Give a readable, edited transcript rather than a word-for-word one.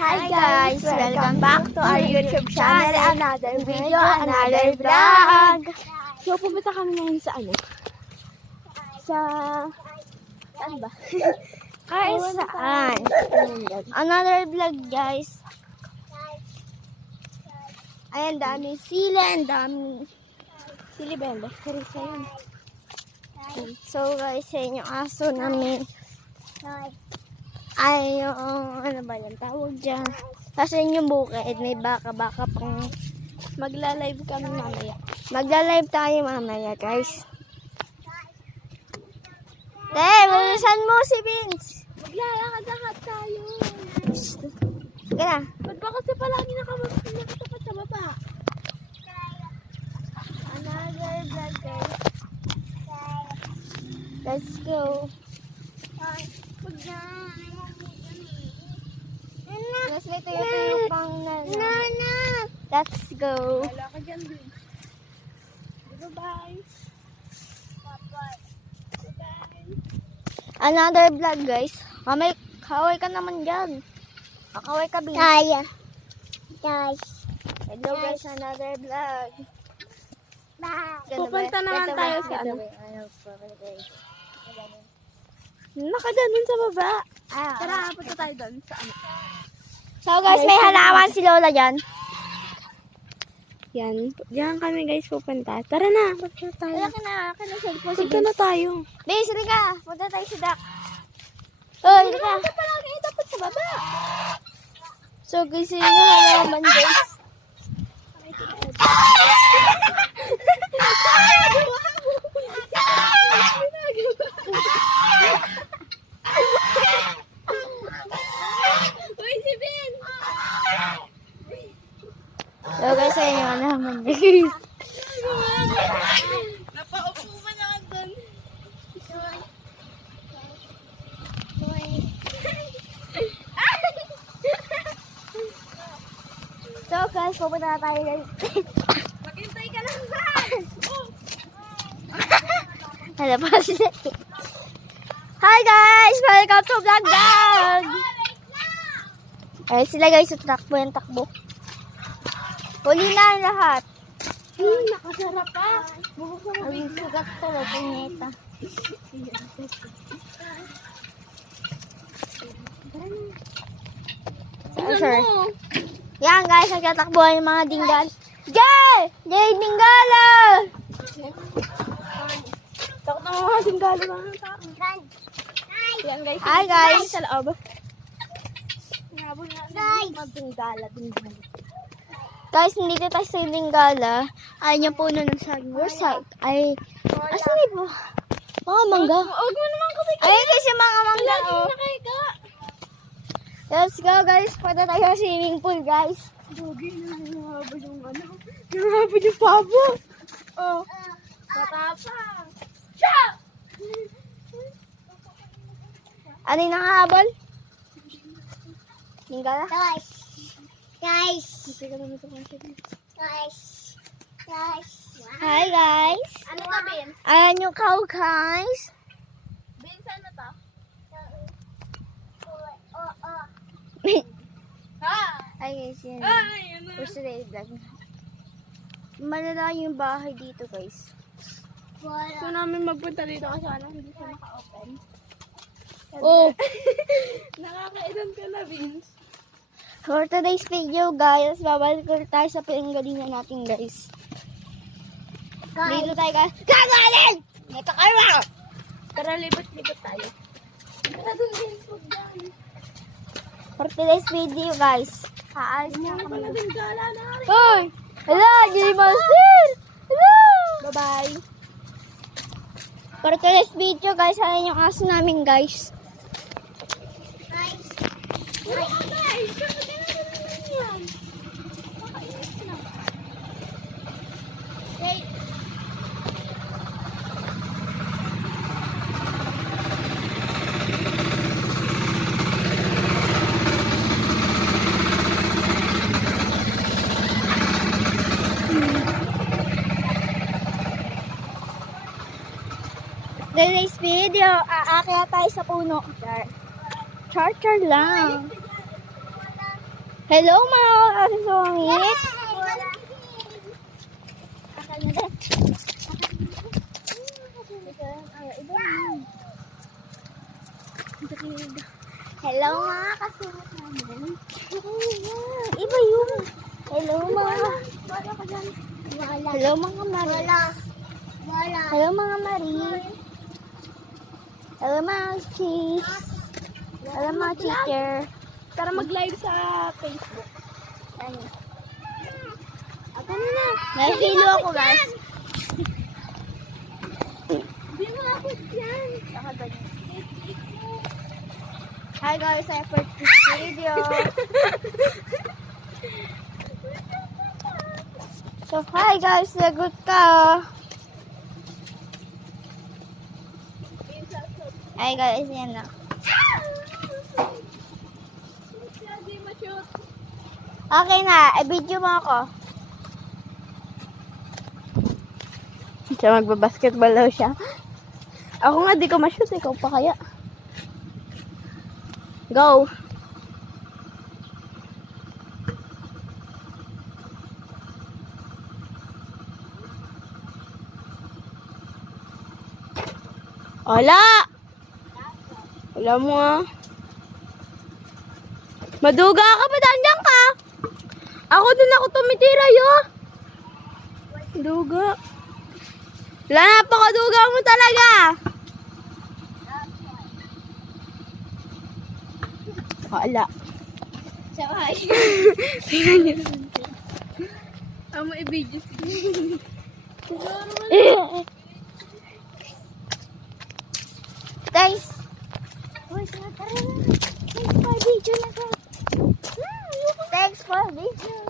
Hi guys! Welcome back to our YouTube channel. Another video, another vlog. So, pumunta kami ngayon sa ano? Saan ba? Guys, saan? Another vlog guys. Ayan, dami sila, ang dami. Sili Bella. Karisa yun. So guys, yan yung aso namin. Ay, yung, ano ba yung tawag dyan? Kasi yung bukid, may baka-baka pang... Magla-live kami mamaya. Magla-live tayo mamaya, guys. Bilisan mo si Vince. Maglalakad-lakad tayo. Sige na. Ba't ba kasi palagi nakatapat sa baba? Another vlog, guys. Let's go. Mas may tuyo-tuyo pang Let's go. Wala ka dyan din. Bye-bye. Another vlog, guys. Kaway ka naman dyan. Kakaway ka, Vince. Kaya. Guys. Hello, guys. Another vlog. Pupunta naman tayo sa ano? Nakaganon sa baba. Tara, punta tayo doon sa ano? So, guys, may halaman si Lola dyan. Yan. Diyan kami guys pupunta. Tara na. Punta tayo. Akin na cellphone si Punta na tayo. Bes, sige ka. Punta tayo sa dak. Oh, sige ka. Punta palagi dapat sa baba. So, guys, yun yung halaman, guys. Uy, si Ben! So, guys, yun yung halaman, guys. Napaupo man ako doon. So, guys, pupunta na tayo, guys. Maghintay ka lang ba? Hala pa sila. Hi, guys! Welcome to Vlog Vlog! Eh, sila, guys, takbo yung takbo. Huli na ang lahat. Nakasarap pa. Ang sugat to, punyeta. Sir. Yan, guys, nagtatakbo yung mga dinggal. Jay! Jay, dinggala! Takot na mga tinggalo mga tao. Yan guys. Hi, guys. Sa loob. Guys. Magtinggala. Guys, nandito tayo sa dinggala. Ayun yung puno ng saging. Where's sag? Ay, asan na po? Mga mangga. Huwag mo naman kasi Ayun guys, yung mga mangga. lagi Oh. nakahiga. Let's go, guys. Punta tayo sa swimming pool, guys. Dugi na nangahabol yung ano. Nangahabol yung pabo. Oh. Matapang. Siya! Ano yung nakahabol? Dinggala? Guys. Guys. Hindi ka naman sa kasi. Guys. Guys. Hi, guys. Ano to, Ben? Ayan yung cow, guys. Ben, saan na to? Ha? Ay, guys, yan. Ay, ano? For today's vlog. Malala yung bahay dito, guys. So namin magpunta dito kasi ano, hindi siya naka-open. Oh! Nakakailan ka na, Vince. For today's video, guys, babalik ko tayo sa pinanggalingan natin, guys. Dito tayo, guys. Kagaling! Ito kayo! Tara, libot-libot tayo. Tara dun, Vince, huwag dyan. For today's video, guys. Aalis na Ano pala kami. din gala na rin. Hoy! Hello, J-Master! Hello! Bye-bye. For today's video, guys, ayan yung aso namin, guys. Guys. Guys, yan. Makainis na. Wait. Today's video, aakyat tayo sa puno. Char lang. Hello mga kasisungit. Hello mga kasungit namin. Iba yun. Hello mga. Hello mga Mari. Hello mga Mari. Hello mga cheese. Hello mga cheater. Tara mag-live sa Facebook. Ano? Ako na. Nahihilo ako guys. Hindi mo abot yan. Hi guys, I for this video. So hi guys, lagot ka. Hi guys, yan na. Hindi ma-shoot. Okay na, i-video mo ako. Siya magbabasketball daw siya. Ako nga di ko ma-shoot. Ikaw pa kaya. Go! Wala! Wala mo ah. Maduga ka pa, dandan ka! Ako dun ako tumitira yo! Duga. Wala, napakaduga mo talaga! Wala. So hi. Amo i-video Guys. Thanks for video na guys. Thanks for video.